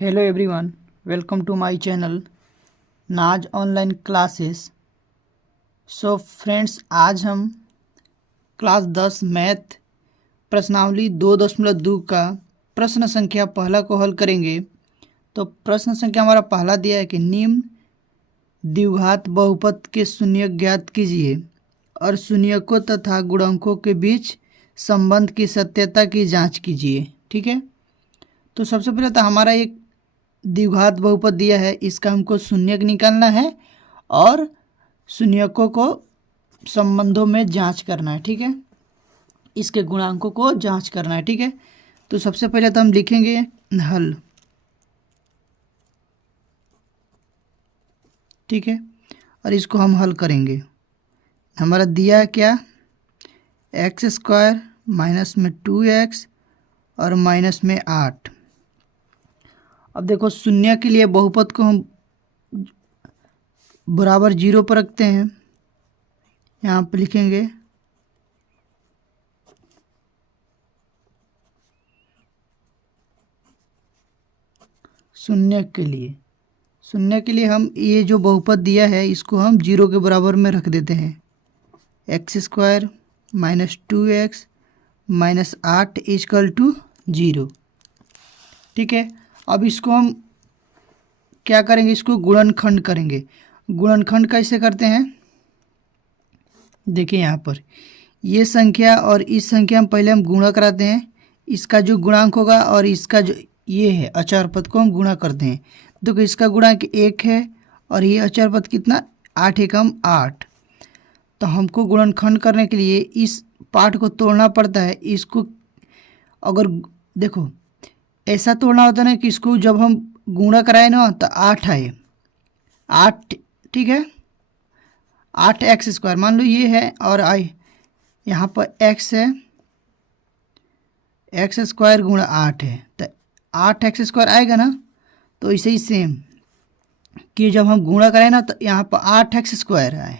Hello everyone, welcome to my channel Naaz online classes. So friends, आज हम class 10 math प्रश्नावली 2.2 का प्रश्न संख्या पहला को हल करेंगे। तो प्रश्न संख्या हमारा पहला दिया है कि निम्न द्विघात बहुपद के शून्यक ज्ञात कीजिए और शून्यकों तथा गुणकों के बीच संबंध की सत्यता की जांच कीजिए। ठीक है, तो सबसे पहले तो हमारा एक द्विघात बहुपद दिया है, इसका हमको शून्यक निकालना है और शून्यकों को संबंधों में जांच करना है। ठीक है, इसके गुणांकों को जांच करना है। ठीक है, तो सबसे पहले तो हम लिखेंगे हल। ठीक है, और इसको हम हल करेंगे। हमारा दिया है क्या, एक्स स्क्वायर माइनस में 2x और माइनस में 8। अब देखो, शून्य के लिए बहुपद को हम बराबर 0 पर रखते हैं। यहाँ पर लिखेंगे शून्य के लिए हम ये जो बहुपद दिया है इसको हम 0 के बराबर में रख देते हैं। X square minus 2x minus 8 equal to 0। ठीक है, अब इसको हम क्या करेंगे, इसको गुणनखंड करेंगे। गुणनखंड कैसे करते हैं, देखिए यहाँ पर ये संख्या और इस संख्या में पहले हम गुणा कराते हैं। इसका जो गुणांक होगा और इसका जो ये है अचर पद को हम गुणा करते हैं। देखो, इसका गुणांक 1 है और ये अचर पद कितना, 8 एकम 8। तो हमको गुणनखंड करने के लिए इस पार्ट को तोड़ना पड़ता है। इसको अगर देखो ऐसा तोड़ना होता है ना कि इसको जब हम गुणा कराए ना तो 8 आए, 8। ठीक है, 8x स्क्वायर मान लो ये है और आई यहाँ पर x है, एक्स स्क्वायर गुणा 8 है तो 8x स्क्वायर आएगा ना। तो इसे ही सेम कि जब हम गुणा करें ना तो यहाँ पर 8x स्क्वायर आए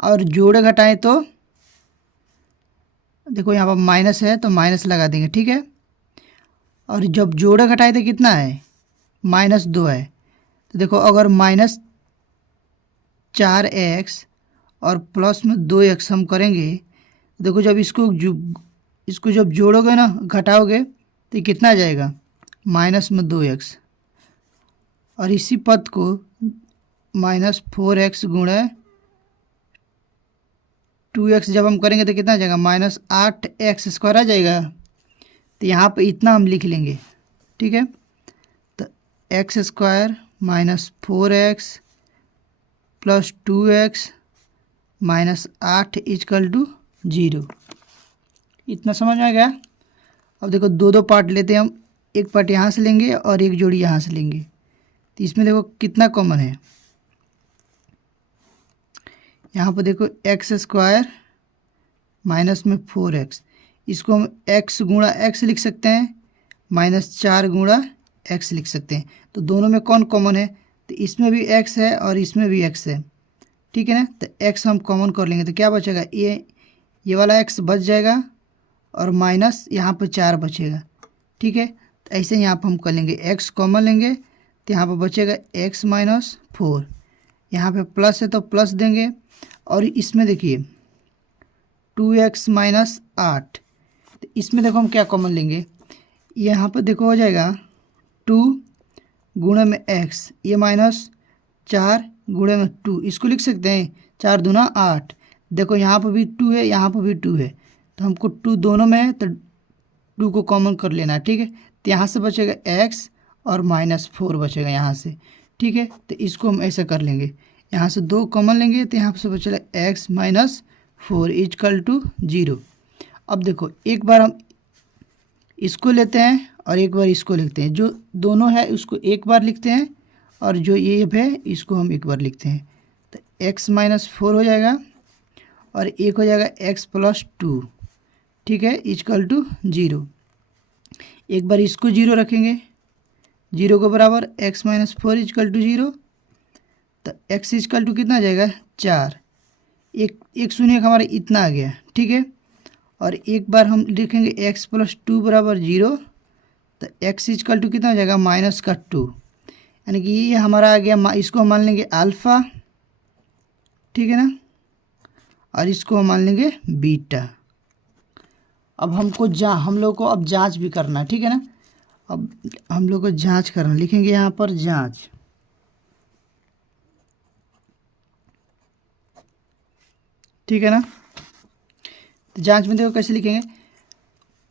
और जोड़े घटाएं तो देखो यहाँ पर माइनस है तो माइनस लगा देंगे। ठीक है, और जब जोड़े घटाए तो कितना है, -2 है। तो देखो, अगर -4x और प्लस में 2x हम करेंगे, देखो जब इसको जब जोड़ोगे ना, घटाओगे तो कितना आ जाएगा, -2x। और इसी पद को -4x गुणा 2x जब हम करेंगे तो कितना आ जाएगा, -8x स्क्वायर आ जाएगा। तो यहाँ पे इतना हम लिख लेंगे। ठीक है, तो x square minus 4x plus 2x minus 8 equal to 0। इतना समझ में आ गया। अब देखो, दो पार्ट लेते हैं हम, एक पार्ट यहाँ से लेंगे और एक जोड़ी यहाँ से लेंगे। तो इसमें देखो कितना कॉमन है, यहाँ पर देखो एक्स स्क्वायर माइनस में 4x, इसको हम x गुणा x लिख सकते हैं, -4 गुणा x लिख सकते हैं। तो दोनों में कौन कॉमन है, तो इसमें भी x है और इसमें भी x है। ठीक है ना, तो x हम कॉमन कर लेंगे तो क्या बचेगा, ये वाला x बच जाएगा और माइनस यहाँ पर 4 बचेगा। ठीक है, तो ऐसे यहाँ पर हम कर लेंगे, x कॉमन लेंगे तो यहाँ पर बचेगा x - 4। यहाँ पे प्लस है तो प्लस देंगे और इसमें देखिए 2x माइनस 8। तो इसमें देखो हम क्या कॉमन लेंगे, यहाँ पर देखो हो जाएगा 2 गुणे में x, ये -4 गुणे में 2, इसको लिख सकते हैं 4 दूना 8। देखो यहाँ पर भी 2 है, यहाँ पर भी 2 है, तो हमको 2 दोनों में है तो 2 को कॉमन कर लेना है। ठीक है, तो यहाँ से बचेगा x और -4 बचेगा यहाँ से। ठीक है, तो इसको हम ऐसा कर लेंगे, यहाँ से 2 कॉमन लेंगे तो यहाँ से बचेगा x - 4 इक्वल टू 0। अब देखो, एक बार हम इसको लेते हैं और एक बार इसको लिखते हैं। जो दोनों है उसको एक बार लिखते हैं और जो ये है इसको हम एक बार लिखते हैं। तो x - 4 हो जाएगा और एक हो जाएगा x + 2। ठीक है, इक्वल टू 0। एक बार इसको 0 रखेंगे, 0 के बराबर x - 4 इक्वल टू 0। तो x इक्वल टू कितना आ जाएगा, 4। एक शून्य हमारा इतना आ गया। ठीक है, और एक बार हम लिखेंगे x + 2 बराबर 0। तो x इजकल टू कितना हो जाएगा -2, यानी कि ये हमारा आ गया, इसको हम मान लेंगे अल्फ़ा, ठीक है ना, और इसको हम मान लेंगे बीटा। अब हम लोग को अब जांच भी करना है, ठीक है ना। अब हम लोग को जांच करना, लिखेंगे यहाँ पर जांच, ठीक है ना। तो जांच में देखो कैसे लिखेंगे,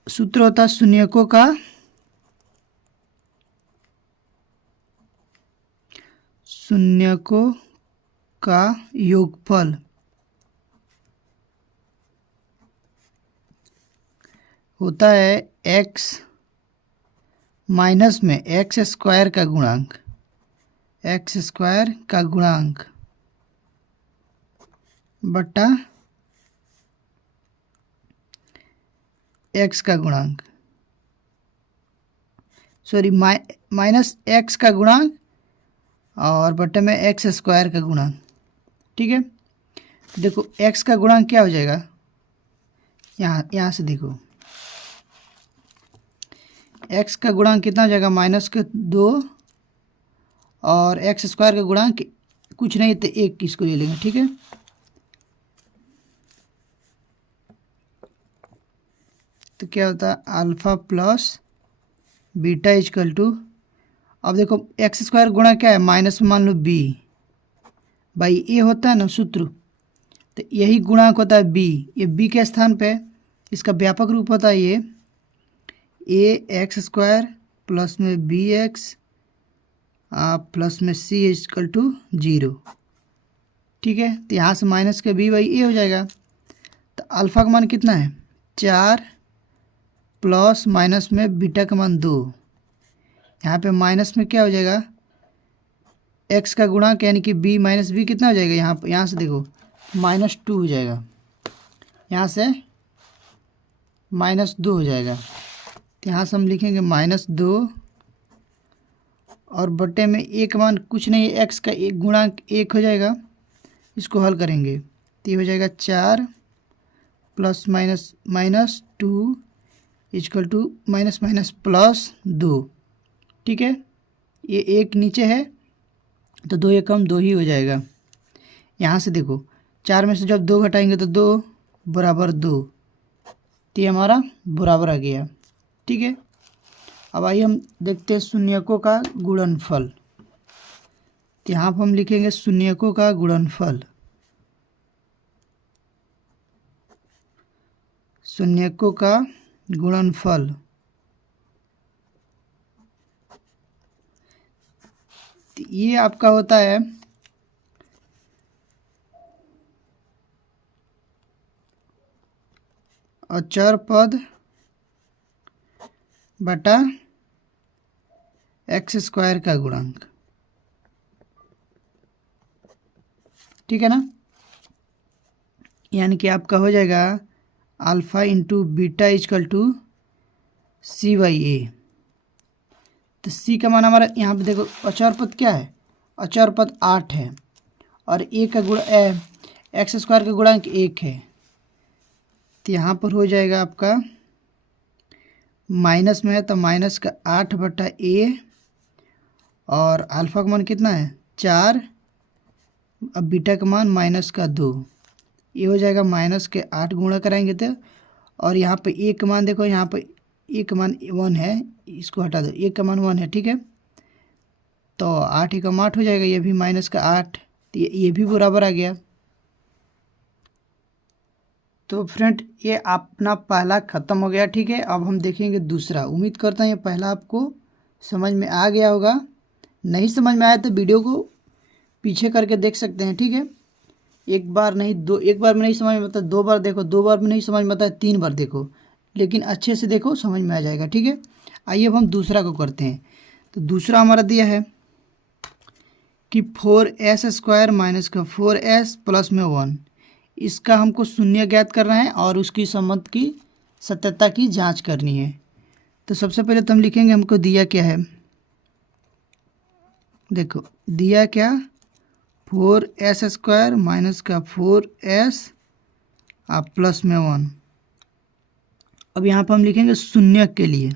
सूत्र होता है शून्यकों का योगफल होता है x माइनस में एक्स स्क्वायर का गुणांक बटा x का गुणांक, सॉरी माइनस x का गुणांक और बटे में एक्स स्क्वायर का गुणांक, ठीक है। देखो x का गुणांक क्या हो जाएगा, यहाँ से देखो x का गुणांक कितना हो जाएगा -2, और एक्स स्क्वायर का गुणांक कुछ नहीं तो 1, इसको ले लेंगे, ठीक है। तो क्या होता है alpha plus beta is equal to, अब देखो एक्स स्क्वायर गुणा क्या है, माइनस में मान लो b बाई ए होता है ना सूत्र, तो यही गुणांक होता है b, ये b के स्थान पे इसका व्यापक रूप होता है ये एक्स स्क्वायर प्लस में बी एक्स प्लस में c इजकल टू 0, ठीक है। तो यहाँ से माइनस के b बाई ए हो जाएगा। तो अल्फ़ा का मान कितना है 4 प्लस माइनस में बीटा का मान 2, यहाँ पे माइनस में क्या हो जाएगा x का गुणांक यानी कि b माइनस बी कितना हो जाएगा, यहाँ से देखो -2 हो जाएगा, यहाँ से -2 हो जाएगा। तो यहाँ से हम लिखेंगे -2 और बटे में एक मान कुछ नहीं है, x का एक गुणांक 1 हो जाएगा, इसको हल करेंगे तो ये हो जाएगा 4 plus -2 is equal to minus plus 2, ठीक है। ये एक नीचे है तो 2 एकम 2 ही हो जाएगा। यहाँ से देखो 4 में से जब 2 घटाएंगे तो 2 बराबर 2, तो ये हमारा बराबर आ गया, ठीक है। अब आइए हम देखते हैं शून्यकों का गुणनफल। तो यहाँ पर हम लिखेंगे शून्यकों का गुणनफल, शून्यकों का गुणनफल ये आपका होता है अचर पद बटा एक्स स्क्वायर का गुणांक, ठीक है ना। यानी कि आपका हो जाएगा alpha into beta is equal to C by A. तो सी का मान हमारा यहाँ पे देखो अचर पद क्या है, अचर पद 8 है और ए का गुण एक्स स्क्वायर का गुणांक 1 है। तो यहाँ पर हो जाएगा आपका माइनस में है तो माइनस का 8 बटा ए और अल्फ़ा का मान कितना है 4, अब बीटा का मान माइनस का 2, ये हो जाएगा माइनस के 8 गुणा कराएंगे तो, और यहाँ पे ए का मान देखो, यहाँ पे ए का मान 1 है, इसको हटा दो, ए का मान 1 है, ठीक है। तो 8 एकम 8 हो जाएगा, ये भी माइनस का 8, तो ये भी बराबर आ गया। तो फ्रेंड ये अपना पहला ख़त्म हो गया, ठीक है। अब हम देखेंगे दूसरा। उम्मीद करता हूँ ये पहला आपको समझ में आ गया होगा, नहीं समझ में आया तो वीडियो को पीछे करके देख सकते हैं, ठीक है। एक बार में नहीं समझ में आता 2 बार देखो, 2 बार में नहीं समझ में आता 3 बार देखो, लेकिन अच्छे से देखो समझ में आ जाएगा, ठीक है। आइए अब हम दूसरा को करते हैं। तो दूसरा हमारा दिया है कि 4s स्क्वायर माइनस का 4s प्लस में 1, इसका हमको शून्य ज्ञात करना है और उसकी संबंध की सत्यता की जांच करनी है। तो सबसे पहले तो हम लिखेंगे हमको दिया क्या है, देखो दिया क्या 4s स्क्वायर माइनस का 4s प्लस में 1। अब यहाँ पर हम लिखेंगे शून्य के लिए,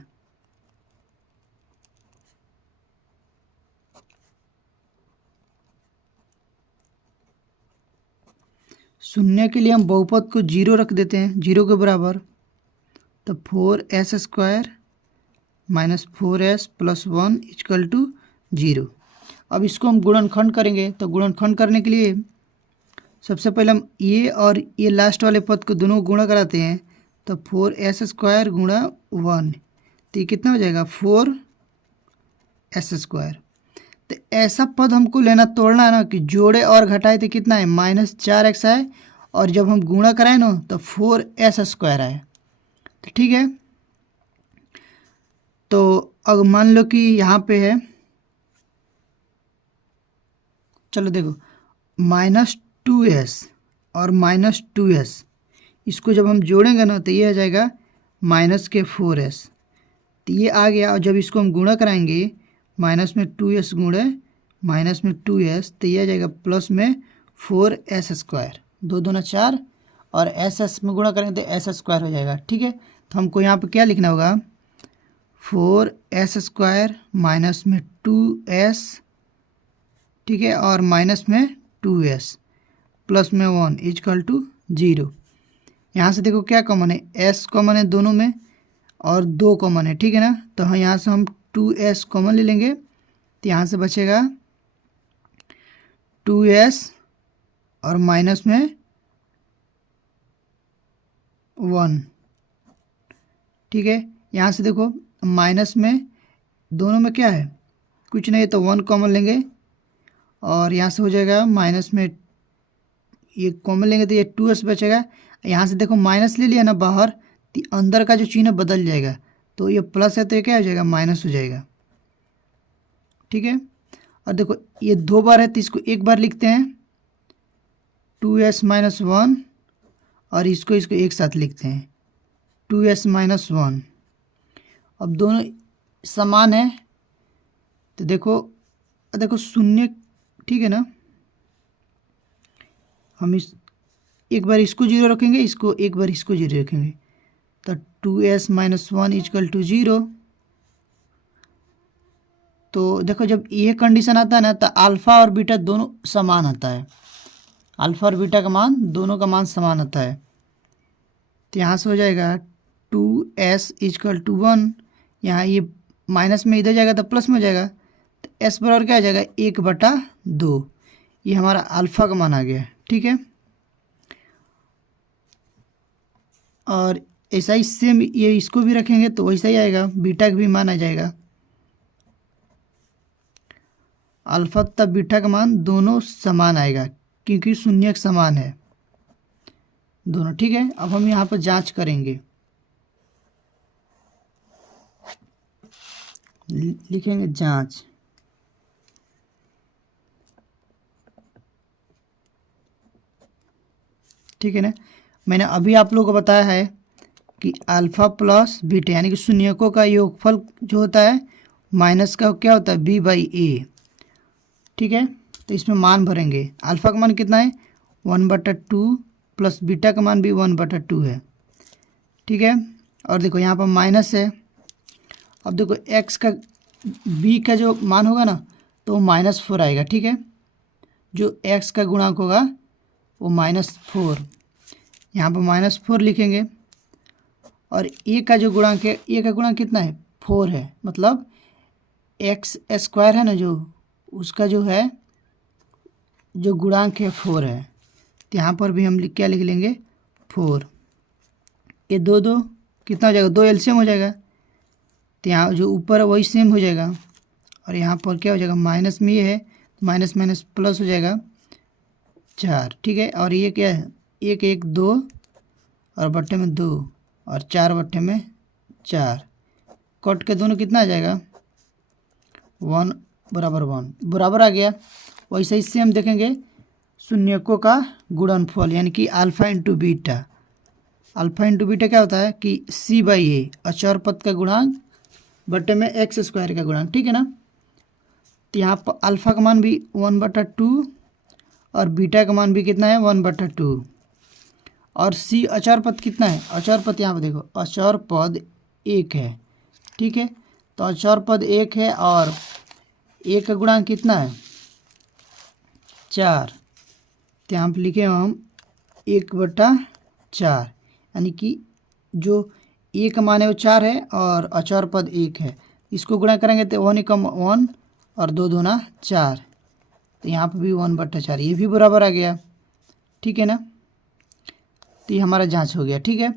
शून्य के लिए हम बहुपद को 0 रख देते हैं, 0 के बराबर। तो 4s² minus 4s plus 1 equal to 0। अब इसको हम गुणनखंड करेंगे। तो गुणनखंड करने के लिए सबसे पहले हम ये और ये लास्ट वाले पद को दोनों गुणा कराते हैं। तो 4s² गुणा 1, तो ये कितना हो जाएगा 4s²। तो ऐसा पद हमको लेना, तोड़ना है ना, कि जोड़े और घटाए तो कितना है -4x है, और जब हम गुणा कराए ना तो 4s² आए। तो ठीक है, तो अब मान लो कि यहाँ पे है, चलो देखो -2s और -2s, इसको जब हम जोड़ेंगे ना तो ये आ जाएगा -4s। तो ये आ गया, और जब इसको हम गुणा कराएंगे माइनस में 2s गुणे माइनस में 2s, तो ये आ जाएगा प्लस में 4s²। 2 दूना 4 और s में गुणा करेंगे तो s² हो जाएगा। ठीक है, तो हमको यहाँ पे क्या लिखना होगा 4s² माइनस में 2s, ठीक है, और माइनस में 2s प्लस में 1 इक्वल टू 0। यहाँ से देखो क्या कॉमन है, s कॉमन है दोनों में और 2 कॉमन है, ठीक है ना। तो हाँ, यहाँ से हम 2s कॉमन ले लेंगे, तो यहाँ से बचेगा 2s और माइनस में 1। ठीक है, यहाँ से देखो माइनस में दोनों में क्या है, कुछ नहीं, तो 1 कॉमन लेंगे, और यहाँ से हो जाएगा माइनस में ये कॉमन लेंगे तो ये 2s बचेगा। यहाँ से देखो माइनस ले लिया ना बाहर, तो अंदर का जो चिन्ह बदल जाएगा, तो ये प्लस है तो ये क्या हो जाएगा माइनस हो जाएगा। ठीक है, और देखो ये 2 बार है तो इसको एक बार लिखते हैं 2s माइनस 1, और इसको एक साथ लिखते हैं 2s माइनस 1। अब दोनों समान है तो देखो शून्य, ठीक है ना, हम इस एक बार इसको 0 रखेंगे, इसको एक बार इसको 0 रखेंगे, तो 2s माइनस 1 इक्वल टू 0। तो देखो जब ये कंडीशन आता है ना तो अल्फ़ा और बीटा दोनों समान आता है, अल्फ़ा और बीटा का मान दोनों का मान समान आता है। तो यहाँ से हो जाएगा 2s इक्वल टू 1, यहाँ ये माइनस में इधर जाएगा तो प्लस में हो जाएगा, तो s बराबर क्या आ जाएगा 1/2। ये हमारा अल्फ़ा का मान आ गया। ठीक है, और ऐसा ही सेम ये इसको भी रखेंगे तो वैसा ही आएगा, बीटा का भी मान आ जाएगा। अल्फा तथा बीटा का मान दोनों समान आएगा क्योंकि शून्य समान है दोनों। ठीक है, अब हम यहाँ पर जांच करेंगे, लिखेंगे जांच। ठीक है ना, मैंने अभी आप लोगों को बताया है कि अल्फ़ा प्लस बीटा यानी कि शून्यकों का योगफल जो होता है माइनस का क्या होता है b/a। ठीक है, तो इसमें मान भरेंगे। अल्फ़ा का मान कितना है 1/2 प्लस बीटा का मान भी 1/2 है। ठीक है, और देखो यहाँ पर माइनस है। अब देखो x का b का जो मान होगा ना तो -4 आएगा। ठीक है, जो x का गुणांक होगा वो -4, यहाँ पर -4 लिखेंगे। और a का जो गुणांक है, a का गुणांक कितना है 4 है, मतलब x² है ना जो उसका जो है जो गुणांक है 4 है। तो यहाँ पर भी हम क्या लिख लेंगे 4। ये 2 कितना हो जाएगा 2 एलसीएम हो जाएगा, तो यहाँ जो ऊपर है वही सेम हो जाएगा। और यहाँ पर क्या हो जाएगा माइनस में ये है तो माइनस माइनस प्लस हो जाएगा 4। ठीक है, और ये क्या है 1 1 2 और बट्टे में 2 और 4 बट्टे में 4, कट के दोनों कितना आ जाएगा 1 बराबर 1 बराबर आ गया। वैसे इससे हम देखेंगे शून्यकों का गुणनफल यानी कि alpha into beta. Alpha into beta क्या होता है कि c/a अचर पद का गुणांक बट्टे में x² का गुणांक। ठीक है ना, तो यहाँ पर अल्फ़ा का मान भी 1/2 और बीटा का मान भी कितना है 1/2, और c अचर पद कितना है, अचर पद यहाँ पर देखो अचर पद 1 है। ठीक है, तो अचर पद 1 है और 1 का गुणांक कितना है 4। तो यहाँ पर लिखे हम 1/4, यानी कि जो ए का मान है वो 4 है और अचर पद 1 है। इसको गुणा करेंगे तो 1 एकम 1 और 2 दूना 4, तो यहाँ पर भी 1/4, ये भी बराबर आ गया। ठीक है ना, तो ये हमारा जांच हो गया। ठीक है,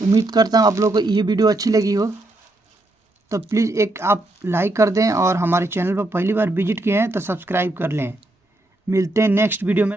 उम्मीद करता हूँ आप लोगों को ये वीडियो अच्छी लगी हो, तो प्लीज़ एक आप लाइक कर दें और हमारे चैनल पर पहली बार विजिट किए हैं तो सब्सक्राइब कर लें। मिलते हैं नेक्स्ट वीडियो में।